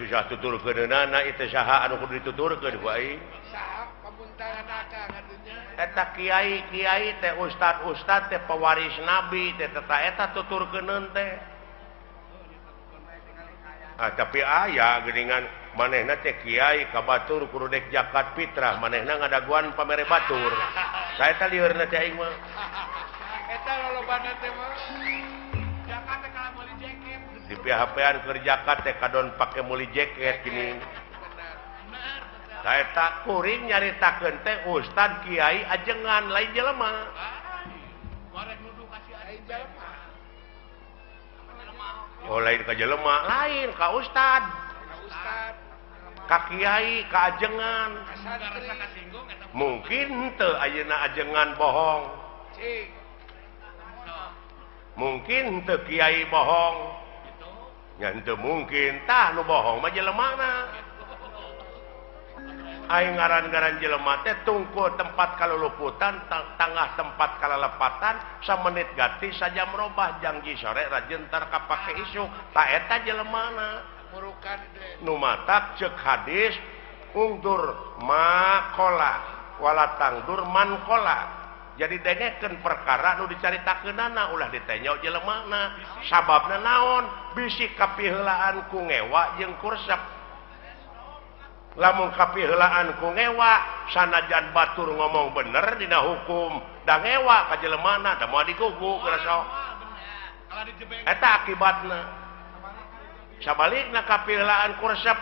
susah tutur keunana itu saha anu kudu dituturkeun ku aing. Saha pamuntangan akang atunya. Eta kiai-kiai teh ustad-ustad teh pewaris nabi teh eta tuturkeuneun teh. Tapi aya geuningan manehna teh kiai ka batur kudu dek zakat fitrah manehna ngadaguan pamere batur. Sae eta lieureuna teh aing mah. Eta lolobana teh mah. Zakat teh kala meuli jeket. Di PHP-an keur zakat teh kadon pake meuli jaket gini. Sae eta kuring nyaritakeun teh ustad kiai ajengan lain jelema. Goreng nuduh kasih lain jelema. Oh lain ka jelema, lain ka ustad. Ka kiai, ka ajengan. Mungkin teu ayeuna ajengan bohong. Mungkin teu kiai bohong. Nya henteu mungkin tah nu bohong mah jelemana. Aing ngaran-ngaran jelema teh tungkul tempat kaluluputan, tangah tempat kalalepatan, samenit ganti saja merubah janji sore rajentar kapake isu. Ta eta jelemana. Murukan teh. Nu matak ceuk hadis ungdur makola wala tangdur mankola. Jadi dengekeun perkara nu dicaritakeunana ulah ditanya jelemana. Sababna naon? Bisi kapiheulaan ku ngewa jeung kursep. Lamun kapiheulaan ku ngewa sanajan batur ngomong bener dina hukum da ngewa ka jelemana da moal diguguk geus sok. Eta akibatna. Sabalikna kapiheulaan kursep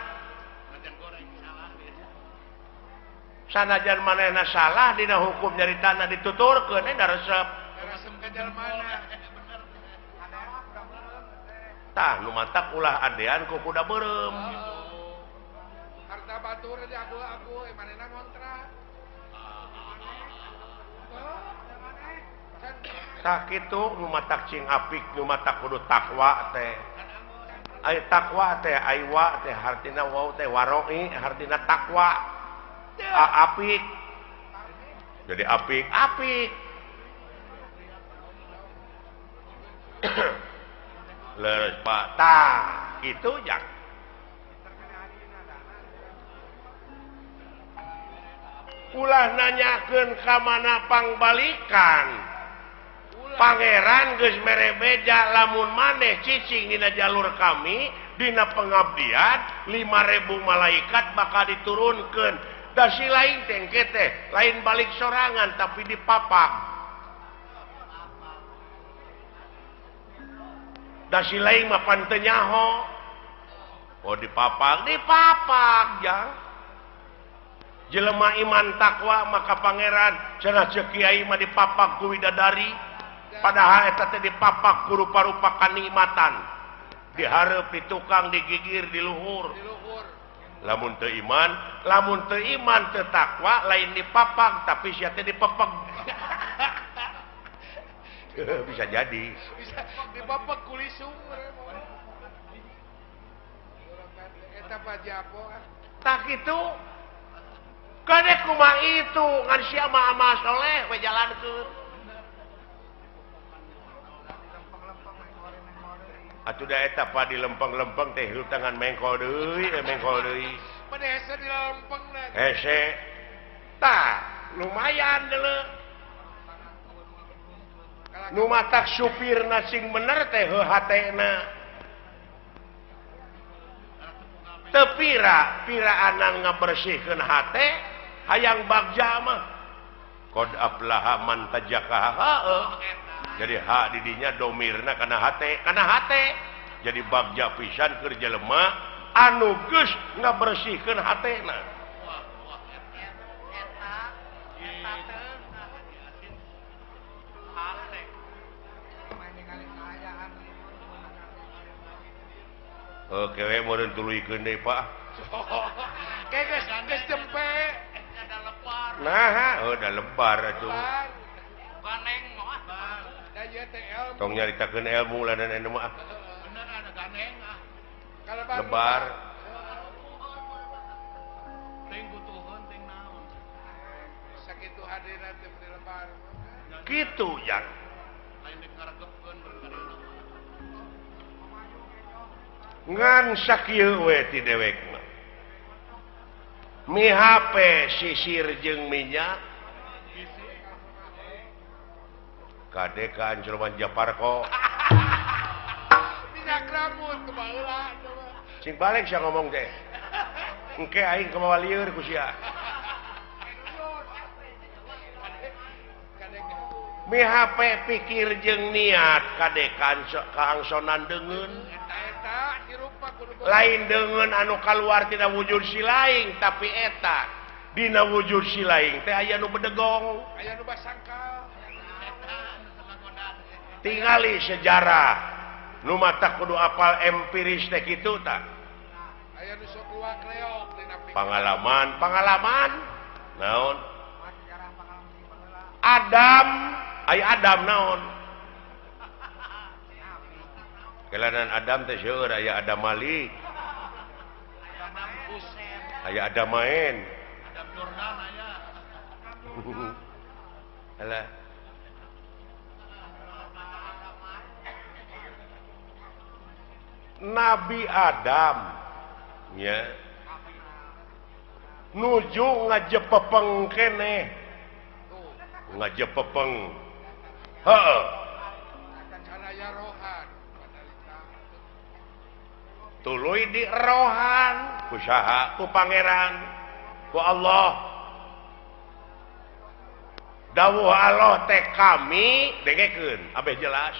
sanajan manehna salah dina hukum nyaritana dituturkeun da resep. Resep ka jelemana. Tah nu matak ulah adean ku kuda beureum. Harta batur di abu-abu manehna ngontrak. Tah kitu nu matak cing apik nu matak kudu takwa teh. Ai takwa teh aiwa teh hartina wau teh waroi hartina takwa. Apik. Jadi apik. Leres Pak. Tah, kitu jak. Ulah nanyakeun ka mana pangbalikan. Pangeran geus mere beja lamun maneh cicing dina jalur kami dina pengabdian 5.000 malaikat bakal diturunkeun. Da si lain tengke teh lain balik sorangan tapi dipapag. Da si lain mah pan teu nyaho. Oh dipapag ya. Jelema iman takwa maka pangeran cenah ceuk kiai mah dipapag ku widadari. Padahal eta teh dipapak ku rupa-rupa kanikmatan. Dihareup di tukang digigir di luhur. Lamun teu iman teu takwa lain dipapak tapi sia teh dipepeg. Bisa jadi. Bisa dipapak kuli sumur. Eta pajapo. Tak itu. Kadek kumaha itu ngan sia mah amal soleh we jalankeun. Atuh da eta pa di lempeng-lempeng teh hirup tangan mengkol deui. Pada hese di lempeng na. Hese. Tah, lumayan deuleu. Nu matak supirna sing bener teh heuh hatena. Teu piraan ngabersihkeun hate hayang bagja mah. Qad aflaha man tajakaha. Heuh. Jadi hak didinya domirna kana hate jadi bagja pisan keur jelema anu geus ngabersihkeun hatena. Oke we meureun tuluykeun deui Pak. Geus tempe. Ada lepar. Nah, da lebar atuh. Ganeng moal. Tong nyaritakeun ilmu ladan anu mah. Bener ada ganeng ah. lebar sakitu hadirna teh lebar gitu yang ngan sakieu we ti dewekna mi HP sisir jeung minyak kade ka Anjurman Japarko minyak rambut kebaheula sing balik sia ngomong teh engke aing kumaha lieur ku sia mi HP pikir jeung niat kade kaangsonan deungeun eta hirup kudu lain dengan anu keluar tina wujud si laing tapi eta dina wujud si laing teh aya nu bedegong aya nu basangkal tingali sejarah nu mata kudu apal empiris teh kitu tah aya nu sok luak reog dina pengalaman naon Adam aya Adam naon kelanan Adam teh seueur aya Adam Malik aya Adam main Adam Jordan aya alah Nabi Adam nya nuju ngajepepeng keneh ngajepepeng heueuh caraya rohan tuluy di rohan ku saha ku pangeran ku Allah dawuh Allah teh kami dengekeun abeh jelas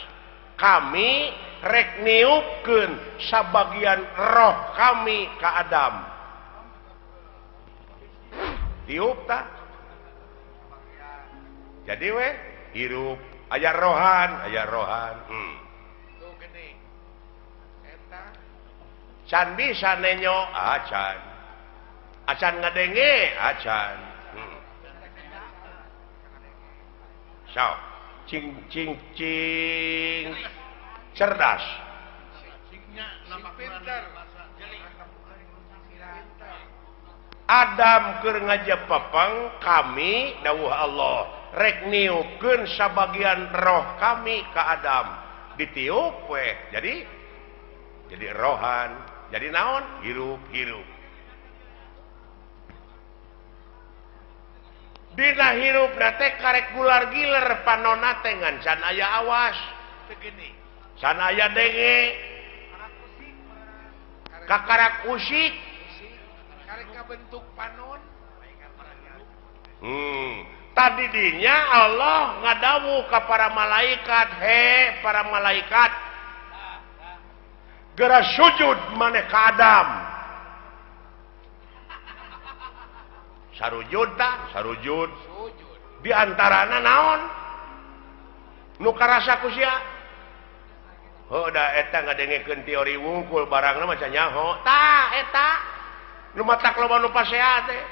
kami rek niupkeun sabagian roh kami ka Adam tiup tah jadi we hirup aya rohan tuh gede eta can bisa nenyo acan ngadenge acan so cing cerdas pinter Adam keur ngajepepeng kami dawuh Allah rek niupkeun sabagian roh kami ka Adam ditiup we jadi rohan jadi naon hirup dina hirupna teh karek gular giler panonna teh ngan can aya awas teu gede can aya denge kakarak usik karek bentuk panon tadi dinya Allah ngadawuh ka para malaikat para malaikat geura sujud maneh ka Adam sarujud di antarana naon nu karasa ku sia da eta ngadengekeun teori wungkul barangna maca nyaho tah eta nu matak loba nu pasehat teh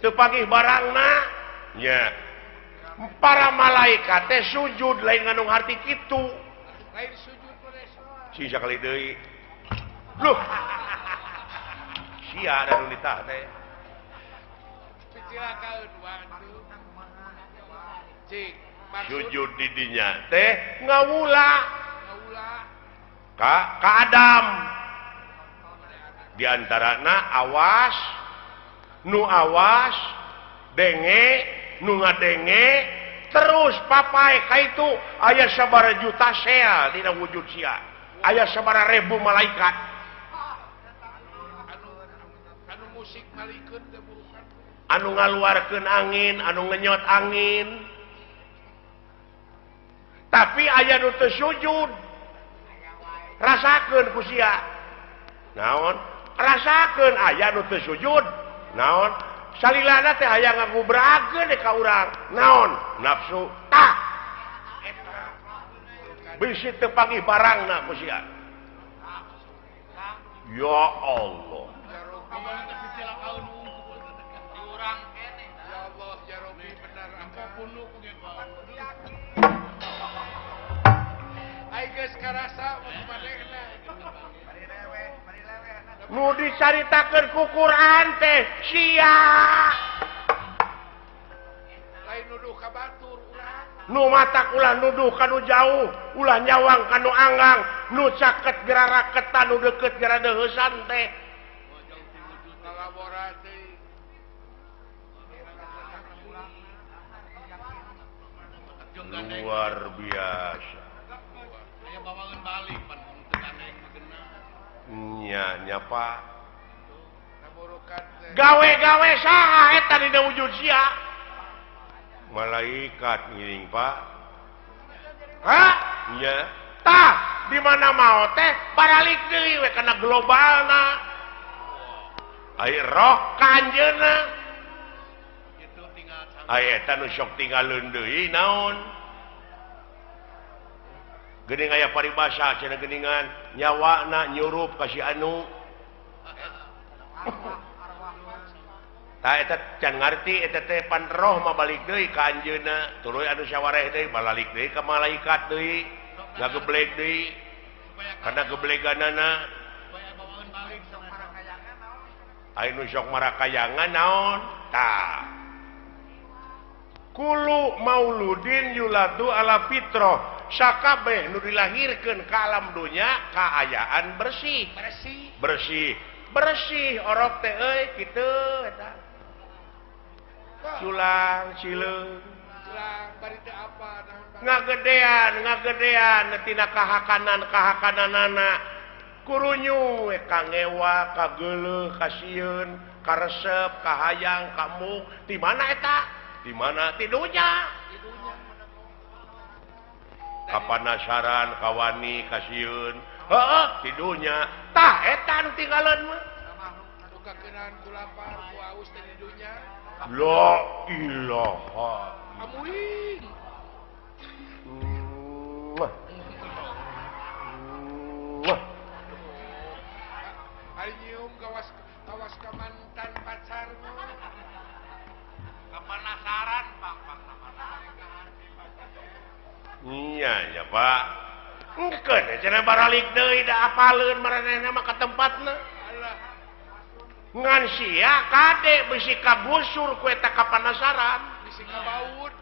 teu pagih barangna nya para malaikat teh sujud lain ngandung arti kitu lain sujud boleh si sakali deui loh sia da nu ditah teh picilakaeun wantu cik sujud di dinya teh ngawula ka Adam di antarana awas nu awas denge nu ngadenge terus papai ka itu aya sabaraha juta sel dina wujud sia aya sabaraha ribu malaikat anu musik malikeun teh bukan anu ngaluarkeun angin anu ngenyot angin tapi aya nu teu sujud rasakeun ku sia naon rasakeun aya nu teu sujud naon salilana teh aya ngagubrakeun ka urang naon nafsu tah bisi teu pagih barangna ku sia ya Allah ya Allah ya Rabbi benar apapun nu aing geus karasa manehna nu dicaritakeun ku Quran teh sia lain nuduh ka batur urang nu matak ulah nuduh kanu jauh ulah nyawang kanu anggang nu caket gerara ketan nu deket gerara deuheusan teh kolaborasi luar biasa nya Pak gawe-gawe saha eta dina wujud sia malaikat ngiring Pak hah nya tah di mana mau teh baralik deui we kana globalna ai roh kanjeuna ai eta nu sok tinggalin deui naon geuning aya paribasa cenah geuningan nyawana nyurup ka si anu tah eta can ngarti eta teh pan roh mah balik deui ka anjeunna tuluy anu sawareh deui balik deui ka malaikat deui ngageblek deui kana gebleganana aya nu sok marakayangan naon tah kulu mauludin yuladu ala fitrah sakabeh nu dilahirkeun ka alam dunya kaayaan bersih orok teh euy kitu eta culang cileung bari teh apa ngagedean tina kahakananana kurunyu kangewa kageuleuh kasieun karesep kahayang kamuk di mana eta di mana tidunya kapanasaran kawani kasieun heeh tidunya tah eta nu tinggalan mah nu kakeunaan ku lapar ku aus teh di dunya la ilaha amuing ari nyium kawas ka mantan pacarmu kapanasaran Pak iya ya Pak engkeun cenah baralik deui da apaleun maranehna mah ka tempatna ngan sia kade bisi kagusur ku eta kapanasaran bisi kabaud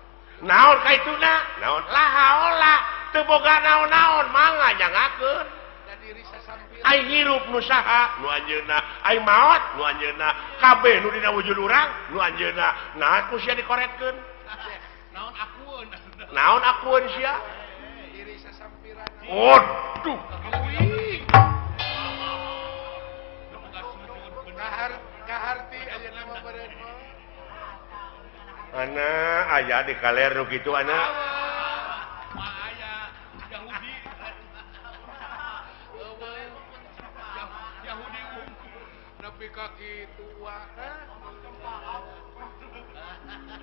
naon kaituna naon lahaola teu boga naon-naon mangga nyangakeun da diri sasampir ai hirup nu saha nu anjeunna ai maot nu anjeunna kabeh nu dina wujud urang nu anjeunna nah ku sia dikoretkeun naon akueun sia diri sasampiran waduh kaharti aja nama beureun mah ana aya di kaler nu kitu ana aya Yahudi Yahudi nepi ka kitu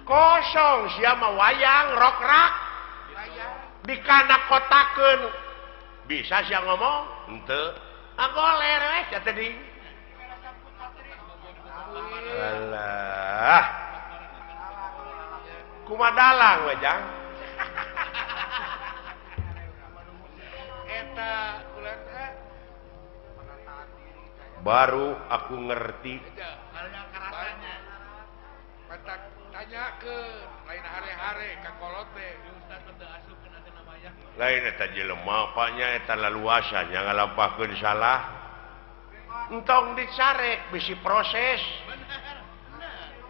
kosong sia mah wayang rokrak dikana kotakeun bisa sia ngomong henteu agoler we sia teh alah kumadalang we jang eta ulah baru aku ngerti batak tanya ke lain hare-hare ka kolote lain eta jelema apanya eta laluasa nya ngalampahkeun salah entong dicarek bisi proses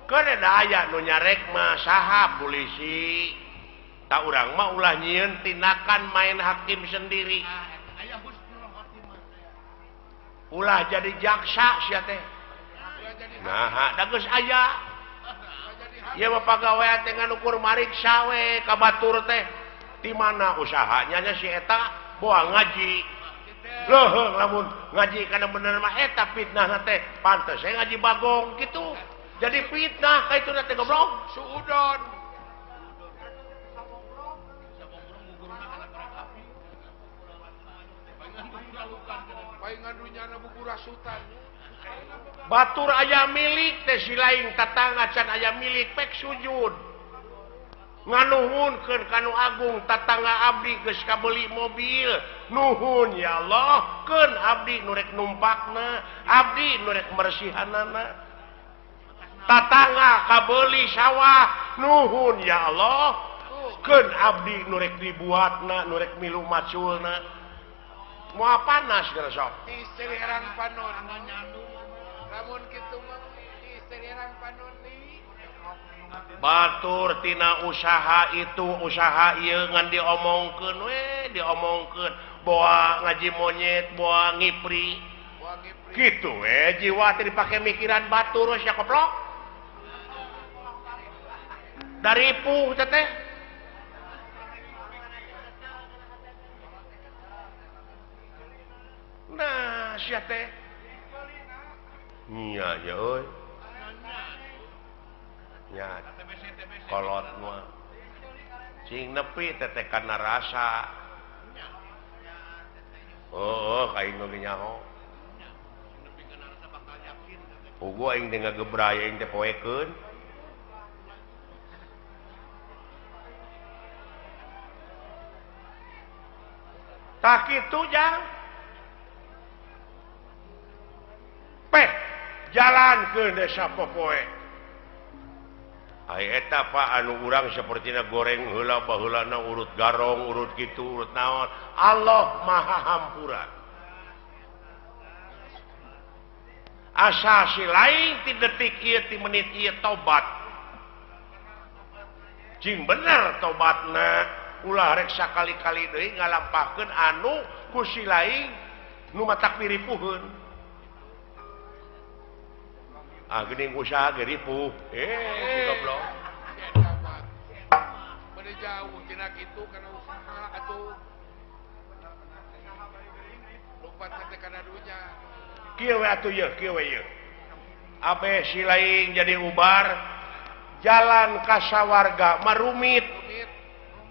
keun da aya nu nyarek mah saha polisi tak urang mah ulah nyieun tindakan main hakim sendiri ulah jadi jaksa sia teh nah da geus aya ieu mah pagawean teh nganukur mariksa we ka batur teh di mana usahanya nya si eta boa ngaji leuheung lamun ngaji kana bener mah eta fitnahna teh pantes saya ngaji bagong gitu jadi fitnah ka itu teh goblok suudon paingan dunyana buku rasutan batur aya milik teh si lain tatangga can aya milik pek sujud nganuhunkeun kanu agung tatangga abdi geus kabeuli mobil Nuhun ya Allah keun abdi nurek numpakna abdi nurek mersihanana tatangga kabeli sawah nuhun ya Allah keun abdi nurek dibuatna nurek milu maculna moal panas geus sok istri herang panon lamun kitu mah istri herang panon deui batur tina usaha itu usaha ieu ngan diomongkeun we diomongkeun boa ngaji monyet boa ngipri gitu we jiwa teh dipake mikiran batur sia koplok dari puh teh nah sia teh nya ya euy nya kolot mah cing nepi teteh kana rasa oh kain nu nyaho pugu aing teh ngagebraya aing teh poekeun tak kitu jang peh jalankeun desa popoe ai eta Pak anu urang sapertina goreng heula baheulana urut garong urut kitu urut naon Allah Maha Hampura asa si lain ti detik ieu ti menit ieu tobat cing bener tobatna ulah rek sakali-kali deui ngalampahkeun anu ku si lain nu matak piripuheun geuning usaha ge ripuh goblok bade jauh tina kitu kana usaha atuh lupa teh kana dunya kieu we atuh yeuh kieu we yeuh abe si lain jadi ubar jalan ka sawarga marumit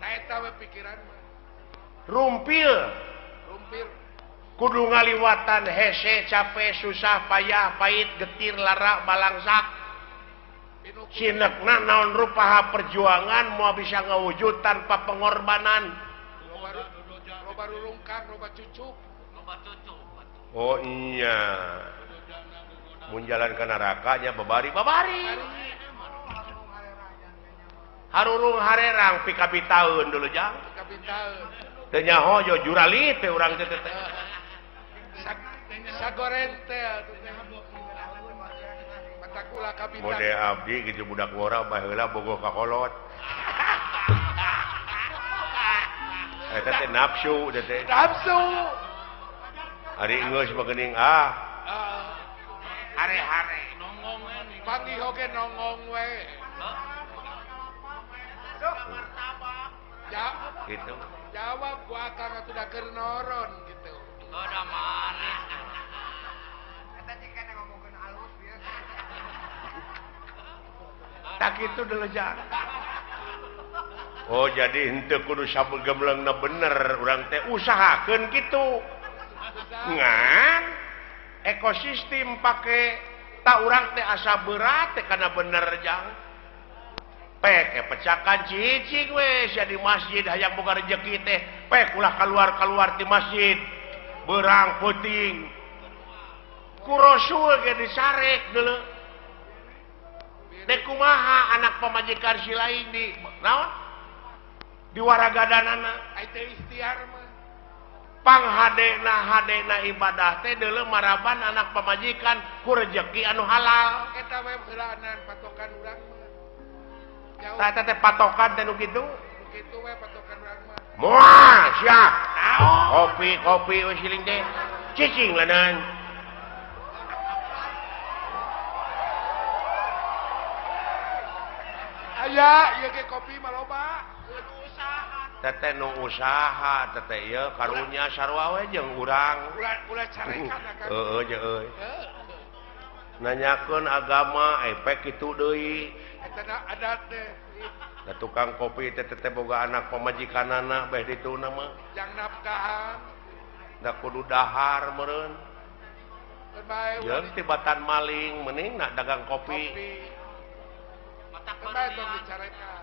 nah eta we pikiran mah rumpil kudu ngaliwatan hese capek susah payah pahit getir lara balangsak sinekna naon rupaha perjuangan mau bisa ngawujud tanpa pengorbanan loba rulungkang loba cucuk oh iya mun jalan ke nerakanya babari harurung harerang pikabi taun dulu jang teu nyaho jo jurali teh urang teh sagorente matakula kapitan mode abdi gitu budak ngora baheula bogoh ka kolot eta teh nafsu teh ari geus bageuning hare-hare nongong panggih oge nongong we gitu jawab ku akang atuh da keur noron gitu ada mana eta cik ngomongkeun alus bieu tak kitu deuleu jang oh jadi henteu kudu sabegemleungna bener urang teh usahakeun kitu ngan ekosistem pake tak urang teh asa berat teh kana bener jang pek pecakan cicing we sia di masjid hayang boga rezeki teh pek ulah keluar ti masjid berang puting ku rasul ge disarek deuleu dek kumaha anak pamajikan si lain di naon di waragadanana ai teh ikhtiar mah panghadena ibadah teh deuleu maraban anak pamajikan ku rezeki anu halal eta we heulaanan patokan urang mah eta teh patokan teh nu kitu we patokan urang mah moal sia kopi we siling teh cicing lanan aya ieu ge kopi mah loba teteh nu usaha teteh ieu karunya sarua we jeung urang ulah carekan kan heueuh jeung euy nanyakeun agama pek kitu deui eta adat teh da tukang kopi teh boga anak pamajikanana beh dituna mah jang nafkahan da kudu dahar meureun bae jeung tibatan maling mending nak dagang kopi matak bae tong dicarekan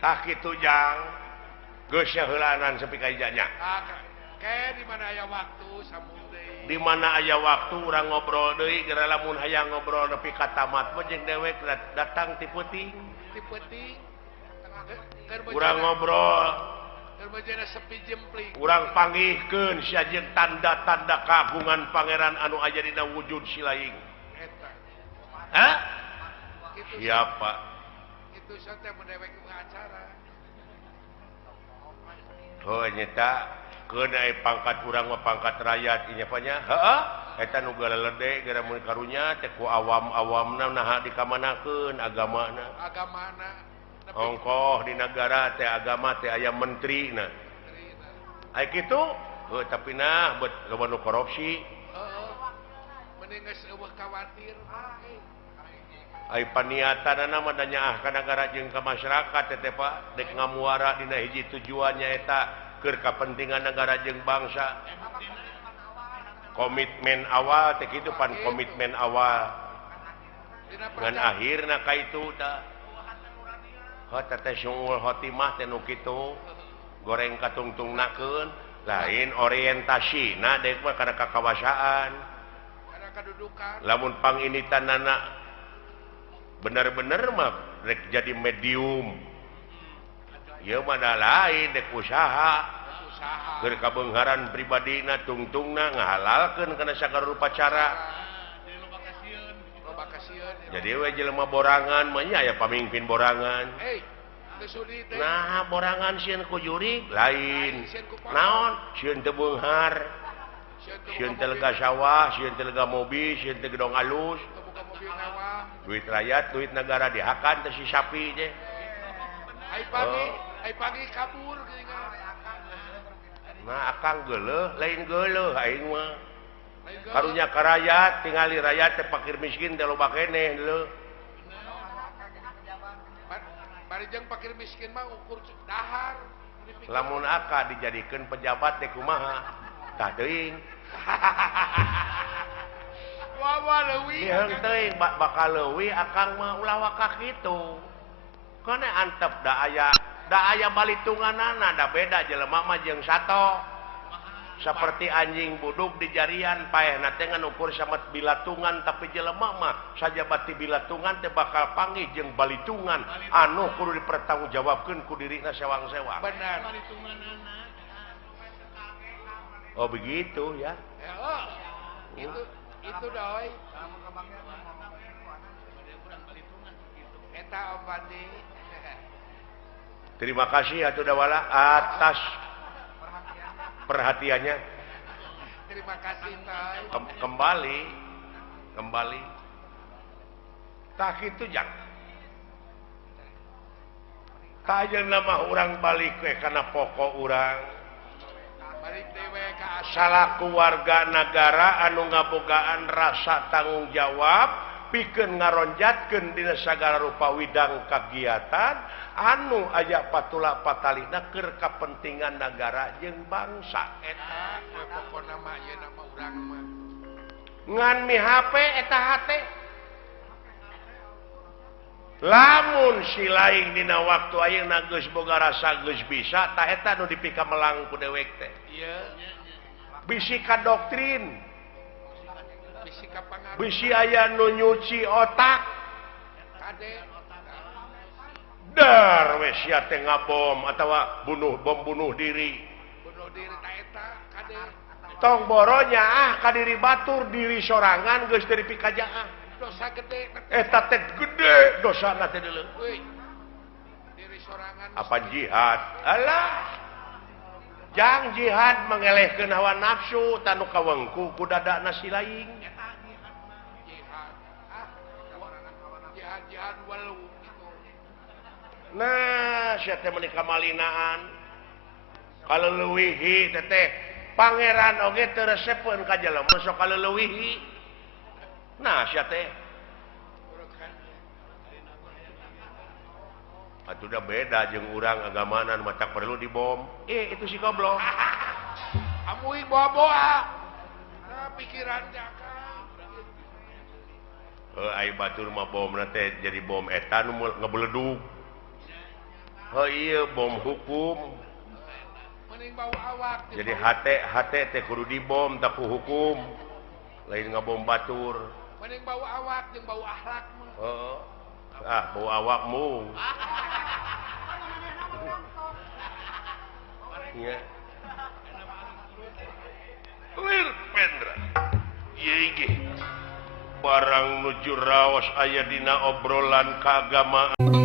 tak itu jang geus heulanan sepi ka ijanya kayak di mana aya waktu sambung deui di mana aya waktu urang ngobrol deui geura lamun hayang ngobrol nepi ka tamat mah jeung dewek datang ti peuting urang ngobrol kerbejana sepi jempling urang panggihkeun sajeun tanda-tanda kagungan pangeran anu aya dina wujud silaing eta hah kitu siapa itu teh mendewek ke acara oh nyata keun aya pangkat urang mah pangkat rakyat ieu nya heeh eta nu galedeg gara mun karunya teh ku awam-awamna naha dikamanakeun agamana ongkoh di negara teh agama teh aya menterina aya kitu tapi nah buat lawan korupsi mending geus eueuh khawatir aya paniatanna mah da nyaah ka negara jeung ka masyarakat teh Pak dek ngamuara dina hiji tujuannya eta keur kapentingan negara jeung bangsa komitmen awal teh kitu pan komitmen awal ngan akhirna ka itu tah teteh syungul khotimah teh nu kitu goreng katungtungnakeun lain orientasina dek mah kana kakawasaan kana kadudukan lamun panginitanana bener-bener mah rek jadi medium ieu mah da lain dek usaha keur kabeungharan pribadina tungtungna ngahalalkeun kana sagala rupa cara jadi we jelema borangan mah aya pamimpin borangan nah borangan sieun ku jurig lain naon sieun teu beunghar sieun teu lega sawah sieun teu lega mobil sieun teu gedong alus duit rakyat duit negara dihakan teh si sapi je ai pagi kabur nah akang geuleuh lain geuleuh aing mah karunya ka rakyat tingali rakyat teh fakir miskin teh loba keneh leuh bari jeung fakir miskin mah ukur dahar lamun aka dijadikeun pejabat teh kumaha tah teuing wawa leuwih diheung teuing bakal leuwih akang mah ulah ka kitu kana antep da aya balitunganana da beda jelema mah jeung sato seperti anjing buduk di jarian paehna teh ngan ukur samet bilatungan tapi jelema mah sajabati bilatungan teh bakal panggih jeung balitungan anu kudu dipertanggungjawabkeun ku dirina sewang-sewang benar oh begitu ya itu doi eta opandi terima kasih atuh dawala atas perhatiannya. Terima kasih kembali tak itu jang tajeng nama orang balik we kana pokok urang balik dewe ka salaku warga negara anu ngabogaan rasa tanggung jawab pikeun ngaronjatkeun dina sagala rupa widang kagiatan anu aya patula patalina keur kapentingan negara jeung bangsa eta pokona mah ieu nama urang mah ngan mihape eta hate lamun si laing dina waktu ayeuna geus boga rasa geus bisa tah eta nu dipika melang ku dewek teh ieu bisi ka doktrin bisi ka pangaruh bisi aya nu nyuci otak kade dar we sia teh ngabom atawa bom bunuh diri ta eta kade tong boronya ka diri batur diri sorangan geus dari pikajaan dosa gede eta teh gede dosana teh deuleu diri sorangan apa jihad alah jang jihad mengelehkeun hawa nafsu tanu kawengku ku dadana si laing jihad wal nah sia teh menika malinaan kaleuweuhi teh pangeran oge teu resepkeun ka jelema sok kaleuweuhi nah sia teh atuh da beda jeung urang agamana nu matak perlu dibom itu si goblok amuing boa-boa nah pikiran jaka ai batur mah bomna teh jadi bom eta nu ngebledug Oh iya bom hukum mending bau awak jadi teh kudu dibom tapi hukum lain ngabom batur mending bau awak jeung bau akhlak mah bau awakmu ya clear pendra iya barang nuju raos aya dina obrolan keagamaan